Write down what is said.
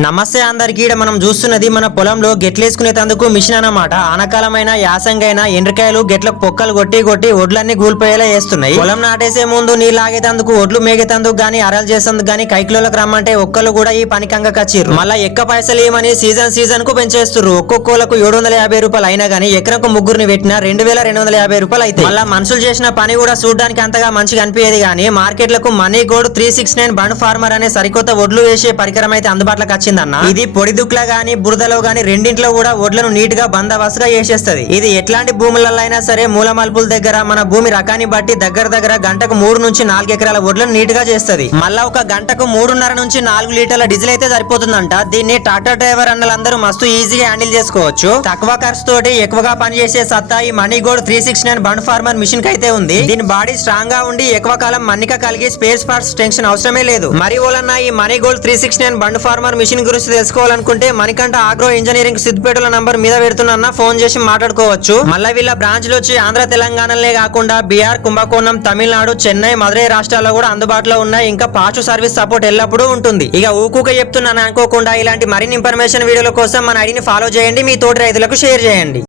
నమస్తే అందరికి. ఈడ మనం చూస్తున్నది మన పొలంలో గెట్లేసుకునేందుకు మిషన్ అన్నమాట. ఆనకాలమైన యాసంగైన ఎండ్రకాయలు గెట్లకు పొక్కలు కొట్టి కొట్టి ఒడ్లన్నీ గూల్పోయేలా చేస్తున్నాయి. పొలం నాటేసే ముందు నీళ్ళు ఆగేతందుకు ఒడ్లు మేగేతందుకు గానీ అరలు చేసేందుకు గానీ కైకిలోకి రమ్మంటే ఒక్కళ్ళు కూడా ఈ పనికంగా కచ్చిర్రు. మళ్ళా ఎక్క పైసలు ఏమని సీజన్ కు పెంచేస్తున్నారు. ఒక్కొక్కలకు 750 రూపాయలు అయినా గానీ ఎకరకు ముగ్గురిని పెట్టినా 2250 రూపాయలు అయితే మళ్ళా మనుషులు చేసిన పని కూడా చూడడానికి అంతగా మంచిగా అనిపించేది. గానీ మార్కెట్లకు మనీ గోడ్ 369 బండ్ ఫార్మర్ అనే సరికొత్త ఒడ్లు వేసే పరికరం అయితే అందుబాటులోకి వచ్చిందన్న. ఇది పొడి దుక్లా గానీ బురదలో గానీ రెండింట్లో కూడా ఒడ్లను నీట్ గా బందోబస్తుగా చేసేస్తది. ఇది ఎట్లాంటి భూములలో అయినా సరే మూల మలుపుల దగ్గర మన భూమి రకాన్ని బట్టి దగ్గర గంటకు 3 నుంచి 4 ఎకరాల ఒడ్లను నీట్ గా చేస్తది. మళ్ళా ఒక గంటకు 3.5 నుంచి 4 లీటర్ల డీజిల్ అయితే సరిపోతుందంట. దీన్ని ట్రాక్టర్ డ్రైవర్ అన్నలందరూ మస్తు ఈజీగా హ్యాండిల్ చేసుకోవచ్చు. తక్కువ ఖర్చు తోటి ఎక్కువగా పనిచేసే సత్తా ఈ money gold 369 bund farmer machine కి అయితే ఉంది. దీని బాడీ స్ట్రాంగ్ గా ఉండి ఎక్కువ కాలం మన్నిక కలిగి స్పేస్ పార్ట్స్ టెన్షన్ అవసరమే లేదు. మరి ఓలన్నా ఈ money gold 369 bund farmer machine గురించి తెలుసుకోవాలనుకుంటే మణికంఠ ఆగ్రో ఇంజనీరింగ్ సిద్దిపేటల నంబర్ మీద పెడుతున్నా, ఫోన్ చేసి మాట్లాడుకోవచ్చు. మళ్ళీ వీళ్ళ బ్రాంచ్లు వచ్చి ఆంధ్ర తెలంగాణలే కాకుండా బీహార్, కుంభకోణం, తమిళనాడు, చెన్నై, మదురై రాష్ట్రాల్లో కూడా అందుబాటులో ఉన్నాయి. ఇంకా ఫాస్ట్ సర్వీస్ సపోర్ట్ ఎల్లప్పుడూ ఉంటుంది. ఇక ఊకూక చెప్తున్నాను అనుకోకుండా ఇలాంటి మరిన్ని ఇన్ఫర్మేషన్ వీడియోల కోసం మన ఐడిని ఫాలో చేయండి. మీ తోటి రైతులకు షేర్ చేయండి.